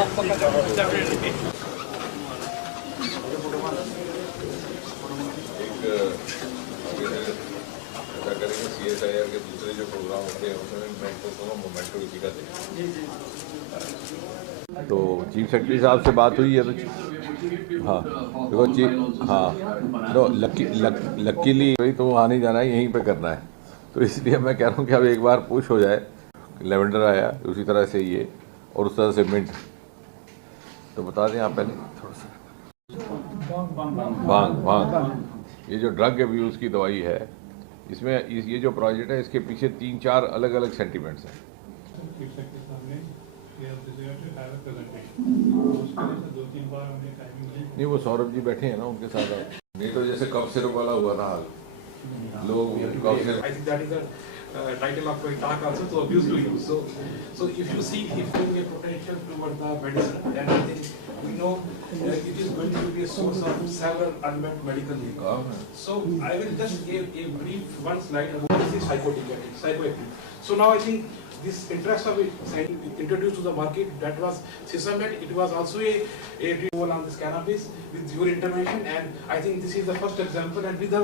ऐसा करेंगे CSIR के दूसरे जो प्रोग्राम होते हैं उसमें मोमेंटो इसी का दें। तो चीफ सेक्रेटरी साहब से बात हुई है तो हाँ देखो हाँ नो लकीली तो वहाँ नहीं जाना है, यहीं पे करना है। तो इसलिए मैं कह रहा हूँ कि अब एक बार पुश हो जाए। लेवेंडर आया उसी तरह से ये और उस तरह से मिंट। तो बता दें आप पहले थोड़ा सा भांग ये जो ड्रग अब्यूज़ की दवाई है इसमें ये जो प्रोजेक्ट है इसके पीछे 3-4 अलग अलग सेंटिमेंट्स हैं। नहीं वो सौरभ जी बैठे हैं ना उनके साथ। नहीं तो जैसे कफ सिरप वाला हुआ था हाल लोग cough syrup title of my talk also to abuse to you. So if you see if there is a potential toward the medicine, then I think we know it is going to be a source of several unmet medical needs. So I will just give a brief one slide about this psychoactive. So now I think this interest of it introduced to the market, that was Sesamed. It was also a role on this cannabis with your intervention, and I think this is the first example, and with the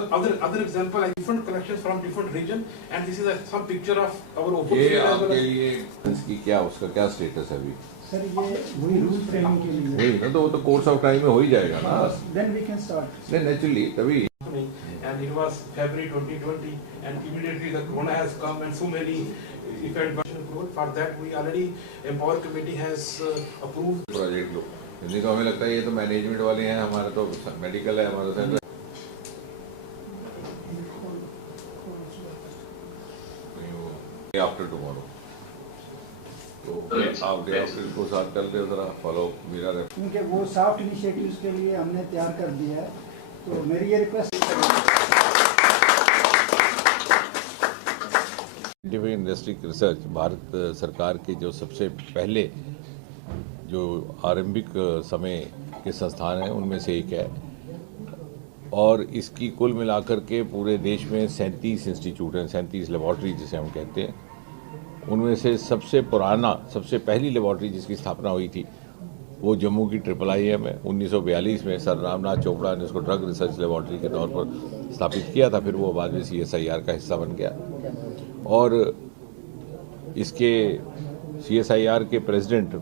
other example, like different collections from different region, and this is some picture of our open ये आपके लिए इसकी क्या उसका क्या status है अभी? Sir ये वही रूल फ्रेमिंग के लिए वही ना, तो वो तो कोर्स ऑफ टाइम में हो ही जाएगा ना। देन वी कैन स्टार्ट नहीं नेचुरली तभी। And it was February 2020, and immediately the corona has come, and so many effects. For that, we already Empower Committee has approved project लो, नहीं तो हमें लगता है ये तो मैनेजमेंट वाले हैं, हमारा तो मेडिकल है हमारा सेंटर। आफ्टर टुमारो तो आप डे आफ्टर को साथ कर ले जरा फॉलो मेरा क्योंकि वो सॉफ्ट इनिशिएटिव्स के लिए हमने तैयार कर दिया है। तो मेरी ये request scientific industrial research Bharat सरकार के जो सबसे पहले जो आरंभिक समय के संस्थान हैं उनमें से एक है, और इसकी कुल मिलाकर के पूरे देश में 37 इंस्टीट्यूट हैं, 37 लेबॉर्ट्री जिसे हम कहते हैं। उनमें से सबसे पुराना सबसे पहली लेबॉर्ट्री जिसकी स्थापना हुई थी वो जम्मू की IIIM है। 1942 में सर रामनाथ चोपड़ा ने उसको ड्रग रिसर्च लेबॉर्ट्री के तौर पर स्थापित किया था, फिर वो बाद में CSIR का हिस्सा बन गया। और इसके CSIR के प्रेसिडेंट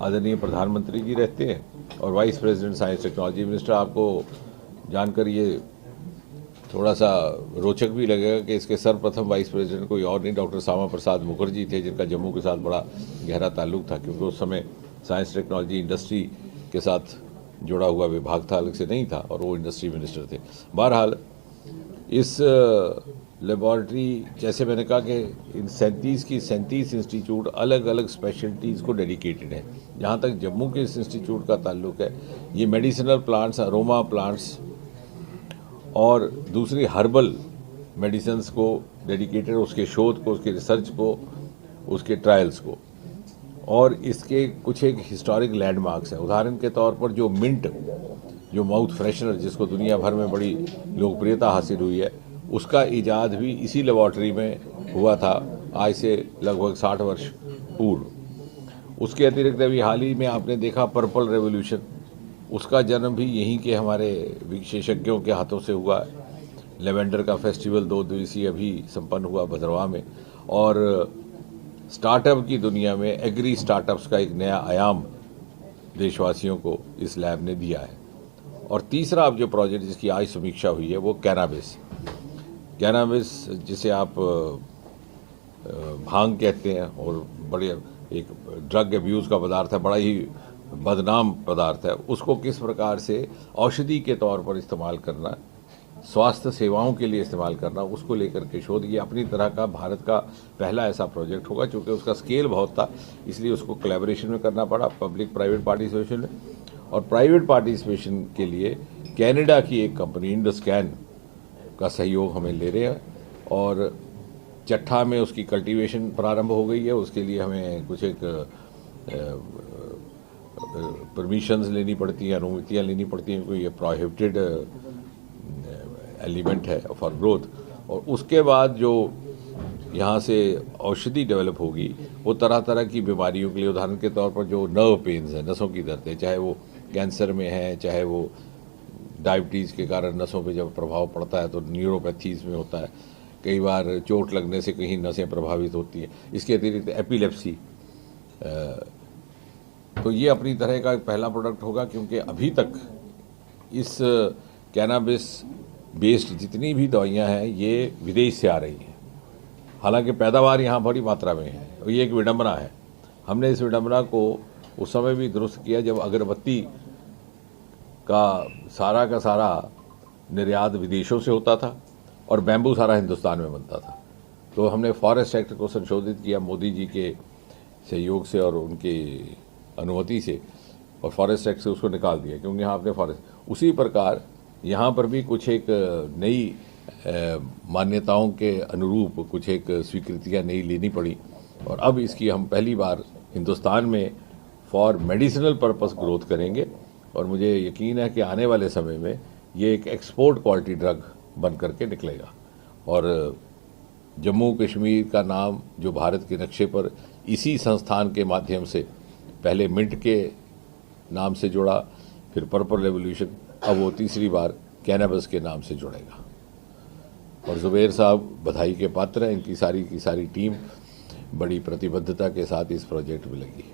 आदरणीय प्रधानमंत्री जी रहते हैं, और vice president science technology minister. आपको जानकर ये थोड़ा सा रोचक भी लगेगा कि इसके सर्वप्रथम वाइस प्रेसिडेंट कोई और नहीं डॉक्टर श्यामा प्रसाद मुखर्जी थे, जिनका जम्मू के साथ बड़ा गहरा ताल्लुक था, क्योंकि उस समय साइंस टेक्नोलॉजी इंडस्ट्री के साथ जुड़ा हुआ विभाग था, अलग से नहीं था, और वो इंडस्ट्री मिनिस्टर थे। बहरहाल इस लेबॉर्ट्री जैसे मैंने कहा कि इन 37 इंस्टीट्यूट अलग अलग स्पेशलिटीज़ को डेडिकेटेड है। जहाँ तक जम्मू के इस इंस्टीट्यूट का ताल्लुक है, ये मेडिसिनल प्लांट्स, अरोमा प्लांट्स और दूसरी हर्बल मेडिसिन्स को डेडिकेटेड, उसके शोध को, उसके रिसर्च को, उसके ट्रायल्स को। और इसके कुछ एक हिस्टोरिक लैंडमार्क्स हैं। उदाहरण के तौर पर जो मिंट, जो माउथ फ्रेशनर जिसको दुनिया भर में बड़ी लोकप्रियता हासिल हुई है, उसका इजाद भी इसी लेबॉर्ट्री में हुआ था आज से लगभग 60 वर्ष पूर्व। उसके अतिरिक्त अभी हाल ही में आपने देखा पर्पल रेवोल्यूशन, उसका जन्म भी यहीं के हमारे विशेषज्ञों के हाथों से हुआ। लेवेंडर का फेस्टिवल 2 दिवसीय अभी संपन्न हुआ भद्रवाह में। और स्टार्टअप की दुनिया में एग्री स्टार्टअप्स का एक नया आयाम देशवासियों को इस लैब ने दिया है। और तीसरा अब जो प्रोजेक्ट जिसकी आज समीक्षा हुई है वो कैनाबिस जिसे आप भांग कहते हैं, और बड़े एक ड्रग अब्यूज़ का पदार्थ है, बड़ा ही बदनाम पदार्थ है। उसको किस प्रकार से औषधि के तौर पर इस्तेमाल करना, स्वास्थ्य सेवाओं के लिए इस्तेमाल करना, उसको लेकर के शोध, ये अपनी तरह का भारत का पहला ऐसा प्रोजेक्ट होगा। चूँकि उसका स्केल बहुत था इसलिए उसको कोलैबोरेशन में करना पड़ा, पब्लिक प्राइवेट पार्टिसिपेशन में। और प्राइवेट पार्टिसिपेशन के लिए कनाडा की एक कंपनी इंडस्कैन का सहयोग हमें ले रहे हैं, और चट्ठा में उसकी कल्टीवेशन प्रारंभ हो गई है। उसके लिए हमें कुछ एक परमिशंस लेनी पड़ती हैं, अनुमतियाँ लेनी पड़ती हैं, क्योंकि ये प्रोहिबिटेड एलिमेंट है फॉर ग्रोथ। और उसके बाद जो यहाँ से औषधि डेवलप होगी वो तरह तरह की बीमारियों के लिए, उदाहरण के तौर पर जो नर्व पेन्स हैं, नसों की दर्दें, चाहे वो कैंसर में है, चाहे वो डायबिटीज़ के कारण नसों पे जब प्रभाव पड़ता है तो न्यूरोपैथीज़ में होता है, कई बार चोट लगने से कहीं नसें प्रभावित होती हैं, इसके अतिरिक्त एपिलेप्सी, तो ये अपनी तरह का पहला प्रोडक्ट होगा, क्योंकि अभी तक इस कैनाबिस बेस्ड जितनी भी दवाइयाँ हैं ये विदेश से आ रही हैं। हालांकि पैदावार यहाँ बड़ी मात्रा में है और ये एक विडंबना है। हमने इस विडंबना को उस समय भी दुरुस्त किया जब अगरबत्ती का सारा निर्यात विदेशों से होता था और बैम्बू सारा हिंदुस्तान में बनता था। तो हमने फॉरेस्ट एक्ट को संशोधित किया मोदी जी के सहयोग से और उनके अनुमति से, और फॉरेस्ट एक्ट से उसको निकाल दिया, क्योंकि यहाँ अपने फॉरेस्ट। उसी प्रकार यहाँ पर भी कुछ एक नई मान्यताओं के अनुरूप कुछ एक स्वीकृतियाँ नई लेनी पड़ी, और अब इसकी हम पहली बार हिंदुस्तान में फॉर मेडिसिनल पर्पस ग्रोथ करेंगे। और मुझे यकीन है कि आने वाले समय में ये एक एक्सपोर्ट क्वालिटी ड्रग बन करके निकलेगा। और जम्मू कश्मीर का नाम जो भारत के नक्शे पर इसी संस्थान के माध्यम से पहले मिंट के नाम से जुड़ा, फिर पर्पल रेवोल्यूशन, अब वो तीसरी बार कैनाबिस के नाम से जुड़ेगा। और जुबैर साहब बधाई के पात्र हैं, इनकी सारी की सारी टीम बड़ी प्रतिबद्धता के साथ इस प्रोजेक्ट में लगी।